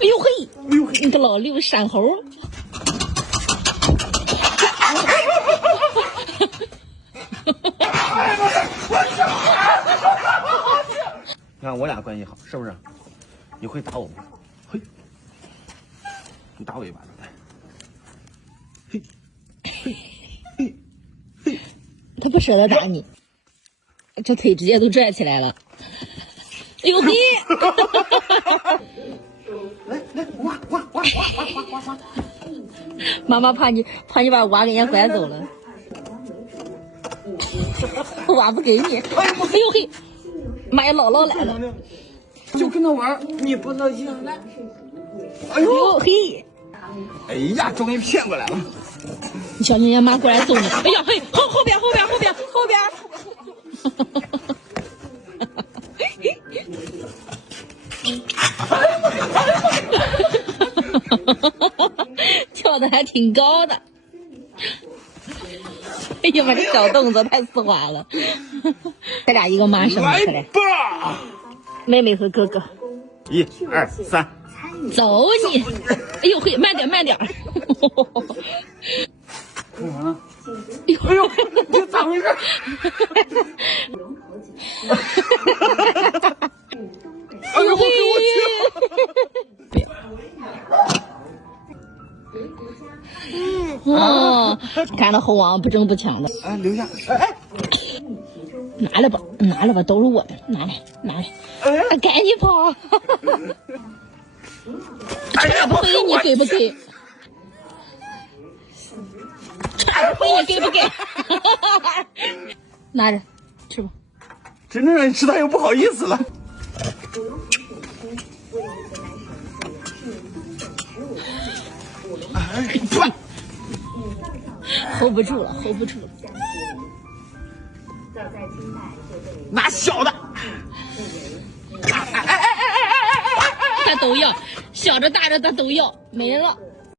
哎呦嘿，你个老六闪猴！你看我俩关系好，是不是？你会打我吗？嘿，你打我一巴掌来。嘿，嘿，嘿，嘿。他不舍得打你，这腿直接都拽起来了。哎呦嘿！来来，挖挖挖挖挖挖挖挖！妈妈怕你把娃给人家拐走了，娃不给你。哎呦嘿！妈呀，姥姥来了！就跟他玩，你不乐意了？哎呦嘿！哎呀，终于骗过来了！你小心人家妈过来揍你！哎呀嘿，后边！跳的还挺高的。哎呀妈，这小动作太丝滑了。咱俩一个妈生的，快来吧！妹妹和哥哥。1、2、3，走你！哎呦嘿，慢点。干啥呢？哎呦，这咋回事？哎呦，我去！哦，看到猴王不争不抢的。哎，留下！哎，拿来吧，都是我的，拿来！哎，赶紧跑！踹不回你给不给？踹不回你给不给？拿着，吃吧。真的让你吃，他又不好意思了。哎，啪hold 不住了。拿小的。他都要，小着大着他都要，没了。